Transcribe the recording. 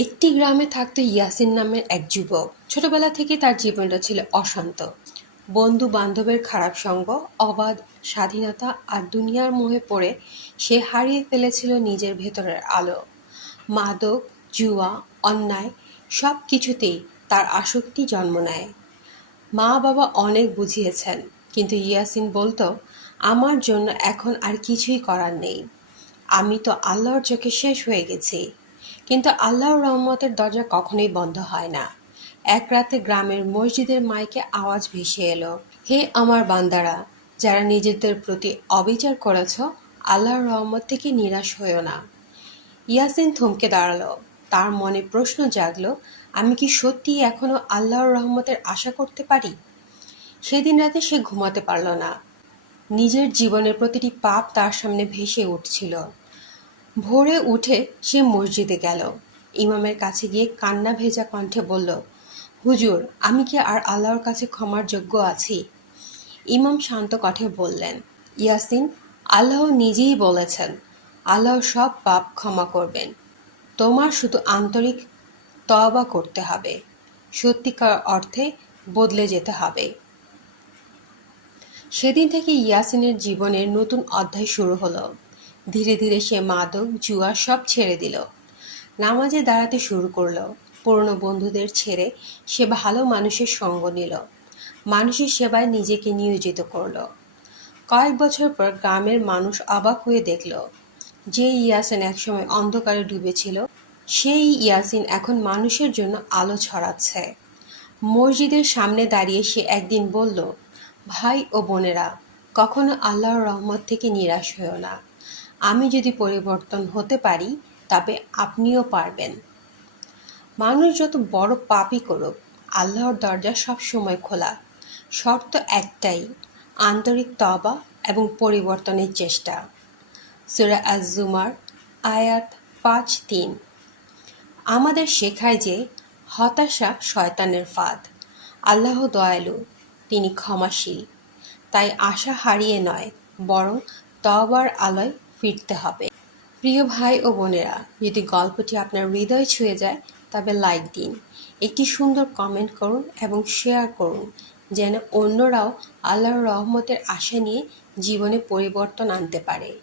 একটি গ্রামে থাকত ইয়াসিন নামের এক যুবক। ছোটবেলা থেকে তার জীবনটা ছিল অশান্ত। বন্ধু বান্ধবের খারাপ সঙ্গ, অবাধ স্বাধীনতা আর দুনিয়ার মোহে পড়ে সে হারিয়ে ফেলেছিল নিজের ভেতরের আলো। মাদক, জুয়া, অন্যায় সব কিছুতেই তার আসক্তি জন্ম নেয়। মা বাবা অনেক বুঝিয়েছেন, কিন্তু ইয়াসিন বলতো, আমার জন্য এখন আর কিছুই করার নেই। আমি তো আল্লাহর চোখে শেষ হয়ে গেছি। কিন্তু আল্লাহর রহমতের দরজা কখনোই বন্ধ হয় না। এক রাতে গ্রামের মসজিদের মাইকে আওয়াজ ভেসে এলো, হে আমার বান্দারা, যারা নিজেদের প্রতি অবিচার করেছ, আল্লাহর রহমত থেকে নিরাশ হয়েও না। ইয়াসিন থমকে দাঁড়ালো। তার মনে প্রশ্ন জাগলো, আমি কি সত্যিই এখনো আল্লাহর রহমতের আশা করতে পারি? সেদিন রাতে সে ঘুমাতে পারল না। নিজের জীবনের প্রতিটি পাপ তার সামনে ভেসে উঠছিল। ভোরে উঠে সে মসজিদে গেল। ইমামের কাছে গিয়ে কান্না ভেজা কণ্ঠে বলল, হুজুর, আমি কি আর আল্লাহর কাছে ক্ষমার যোগ্য আছি? ইমাম শান্ত কণ্ঠে বললেন, ইয়াসিন, আল্লাহ নিজেই বলেছেন, আল্লাহ সব পাপ ক্ষমা করবেন। তোমার শুধু আন্তরিক তওবা করতে হবে, সত্যিকার অর্থে বদলে যেতে হবে। সেদিন থেকে ইয়াসিনের জীবনের নতুন অধ্যায় শুরু হলো। ধীরে ধীরে সে মাদক, জুয়া সব ছেড়ে দিল। নামাজে দাঁড়াতে শুরু করলো। পুরনো বন্ধুদের ছেড়ে সে ভালো মানুষের সঙ্গ নিল। মানুষের সেবায় নিজেকে নিয়োজিত করলো। কয়েক বছর পর গ্রামের মানুষ অবাক হয়ে দেখল, যে ইয়াসিন একসময় অন্ধকারে ডুবেছিল, সেই ইয়াসিন এখন মানুষের জন্য আলো ছড়াচ্ছে। মসজিদের সামনে দাঁড়িয়ে সে একদিন বলল, ভাই ও বোনেরা, কখনো আল্লাহর রহমত থেকে নিরাশ হয়েও না। আমি যদি পরিবর্তন হতে পারি, তবে আপনিও পারবেন। মানুষ যত বড় পাপই করুক, আল্লাহর দরজা সব সময় খোলা। শর্ত একটাই, আন্তরিক তওবা এবং পরিবর্তনের চেষ্টা। সূরা আজ-জুমার আয়াত ৫-৩ আমাদের শেখায় যে হতাশা শয়তানের ফাঁদ। আল্লাহ দয়ালু, তিনি ক্ষমাশীল। তাই আশা হারিয়ে নয়, বরং তওবার আলোয় ফিরতে হবে। প্রিয় ভাই ও বোনেরা, যদি গল্পটি আপনার হৃদয় ছুঁয়ে যায়, তবে লাইক দিন, একটি সুন্দর কমেন্ট করুন এবং শেয়ার করুন, যেন অন্যরাও আল্লাহর রহমতের আশা নিয়ে জীবনে পরিবর্তন আনতে পারে।